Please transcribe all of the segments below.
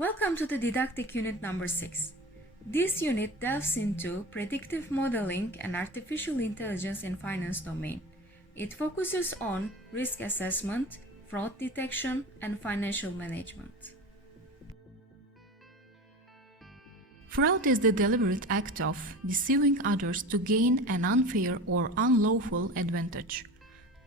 Welcome to the didactic unit number 6. This unit delves into predictive modeling and artificial intelligence in finance domain. It focuses on risk assessment, fraud detection, and financial management. Fraud is the deliberate act of deceiving others to gain an unfair or unlawful advantage.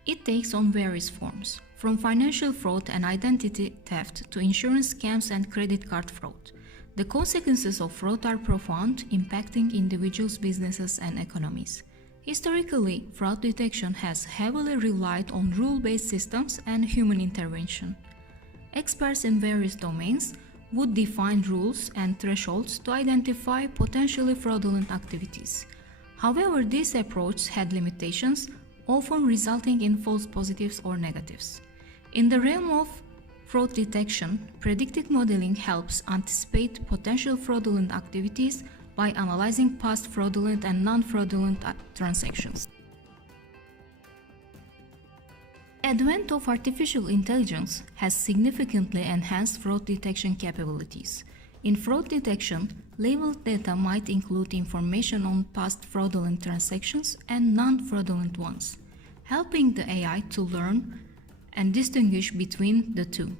It takes on various forms, from financial fraud and identity theft to insurance scams and credit card fraud. The consequences of fraud are profound, impacting individuals, businesses, and economies. Historically, fraud detection has heavily relied on rule-based systems and human intervention. Experts in various domains would define rules and thresholds to identify potentially fraudulent activities. However, this approach had limitations, often resulting in false positives or negatives. In the realm of fraud detection, predictive modeling helps anticipate potential fraudulent activities by analyzing past fraudulent and non-fraudulent transactions. Advent of artificial intelligence has significantly enhanced fraud detection capabilities. In fraud detection, labeled data might include information on past fraudulent transactions and non-fraudulent ones, helping the AI to learn and distinguish between the two.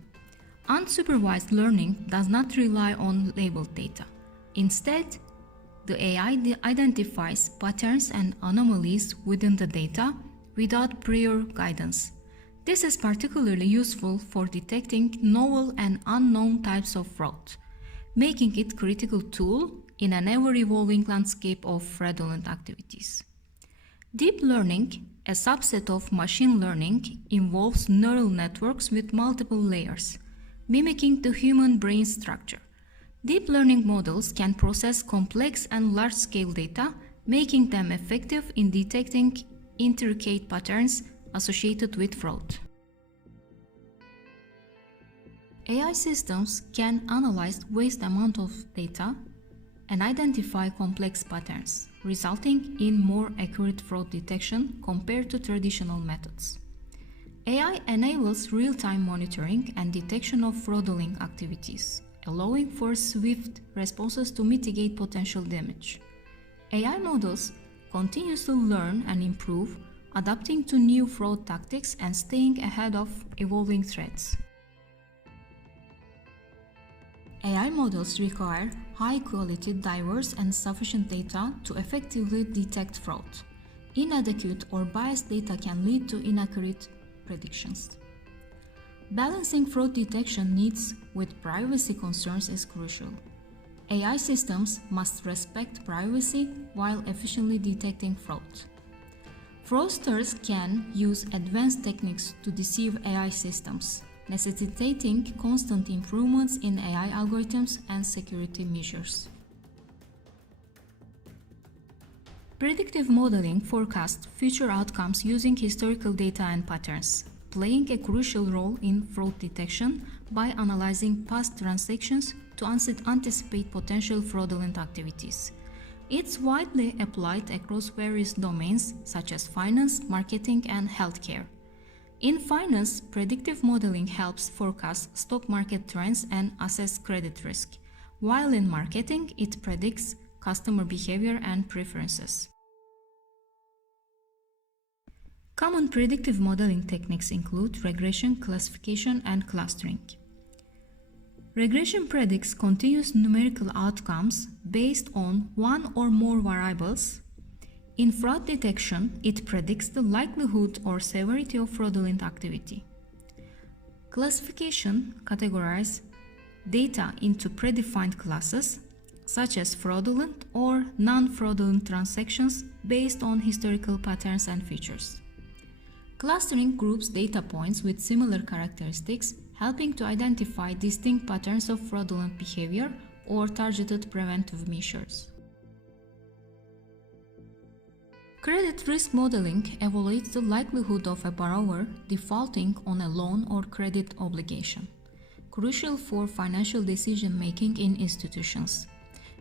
Unsupervised learning does not rely on labeled data. Instead, the AI identifies patterns and anomalies within the data without prior guidance. This is particularly useful for detecting novel and unknown types of fraud, making it a critical tool in an ever-evolving landscape of fraudulent activities. Deep learning, a subset of machine learning, involves neural networks with multiple layers, mimicking the human brain structure. Deep learning models can process complex and large-scale data, making them effective in detecting intricate patterns associated with fraud. AI systems can analyze vast amounts of data and identify complex patterns, resulting in more accurate fraud detection compared to traditional methods. AI enables real-time monitoring and detection of fraudulent activities, allowing for swift responses to mitigate potential damage. AI models continuously learn and improve, adapting to new fraud tactics and staying ahead of evolving threats. AI models require high-quality, diverse, and sufficient data to effectively detect fraud. Inadequate or biased data can lead to inaccurate predictions. Balancing fraud detection needs with privacy concerns is crucial. AI systems must respect privacy while efficiently detecting fraud. Fraudsters can use advanced techniques to deceive AI systems, necessitating constant improvements in AI algorithms and security measures. Predictive modeling forecasts future outcomes using historical data and patterns, playing a crucial role in fraud detection by analyzing past transactions to anticipate potential fraudulent activities. It's widely applied across various domains such as finance, marketing, and healthcare. In finance, predictive modeling helps forecast stock market trends and assess credit risk, while in marketing, it predicts customer behavior and preferences. Common predictive modeling techniques include regression, classification, and clustering. Regression predicts continuous numerical outcomes based on one or more variables. In fraud detection, it predicts the likelihood or severity of fraudulent activity. Classification categorizes data into predefined classes, such as fraudulent or non-fraudulent transactions based on historical patterns and features. Clustering groups data points with similar characteristics, helping to identify distinct patterns of fraudulent behavior or targeted preventive measures. Credit risk modeling evaluates the likelihood of a borrower defaulting on a loan or credit obligation, crucial for financial decision-making in institutions.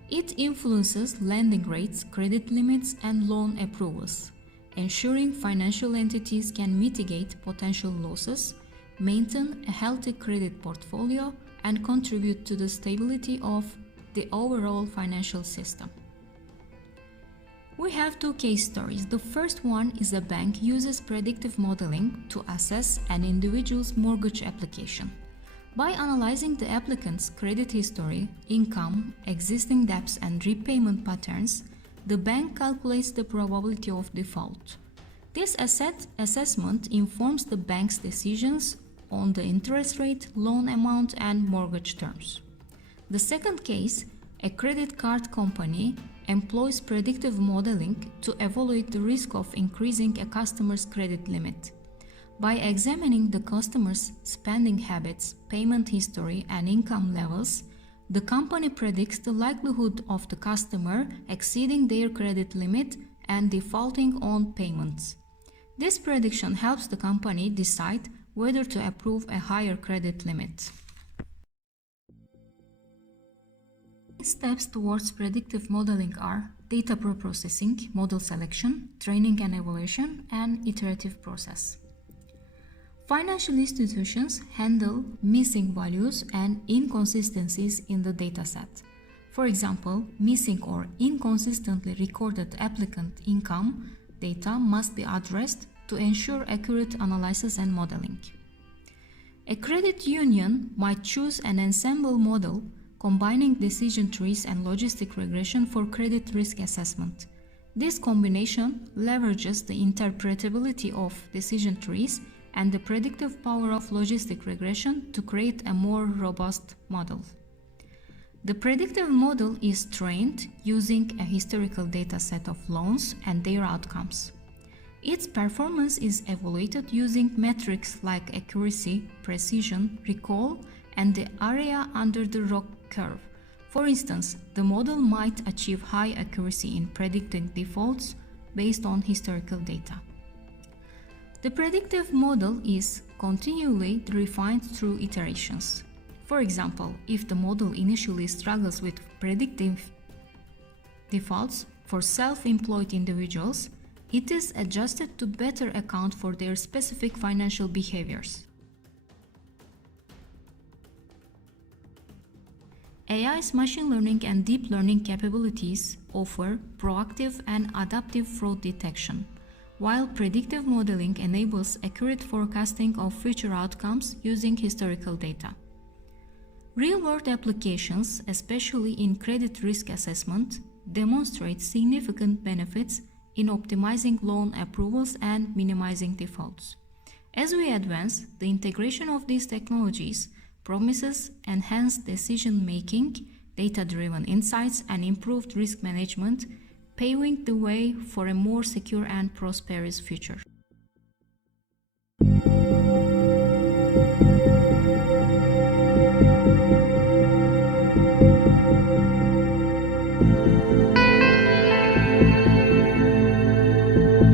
It influences lending rates, credit limits, and loan approvals, ensuring financial entities can mitigate potential losses, maintain a healthy credit portfolio, and contribute to the stability of the overall financial system. We have two case stories. The first one is a bank uses predictive modeling to assess an individual's mortgage application. By analyzing the applicant's credit history, income, existing debts, and repayment patterns, the bank calculates the probability of default. This assessment informs the bank's decisions on the interest rate, loan amount, and mortgage terms. The second case, a credit card company employs predictive modeling to evaluate the risk of increasing a customer's credit limit. By examining the customer's spending habits, payment history, and income levels, the company predicts the likelihood of the customer exceeding their credit limit and defaulting on payments. This prediction helps the company decide whether to approve a higher credit limit. Steps towards predictive modeling are data pre-processing, model selection, training and evaluation, and iterative process. Financial institutions handle missing values and inconsistencies in the dataset. For example, missing or inconsistently recorded applicant income data must be addressed to ensure accurate analysis and modeling. A credit union might choose an ensemble model combining decision trees and logistic regression for credit risk assessment. This combination leverages the interpretability of decision trees and the predictive power of logistic regression to create a more robust model. The predictive model is trained using a historical data set of loans and their outcomes. Its performance is evaluated using metrics like accuracy, precision, recall, and the area under the ROC curve. For instance, the model might achieve high accuracy in predicting defaults based on historical data. The predictive model is continually refined through iterations. For example, if the model initially struggles with predicting defaults for self-employed individuals, it is adjusted to better account for their specific financial behaviors. AI's machine learning and deep learning capabilities offer proactive and adaptive fraud detection, while predictive modeling enables accurate forecasting of future outcomes using historical data. Real-world applications, especially in credit risk assessment, demonstrate significant benefits in optimizing loan approvals and minimizing defaults. As we advance, the integration of these technologies promises enhanced decision-making, data-driven insights, and improved risk management, paving the way for a more secure and prosperous future.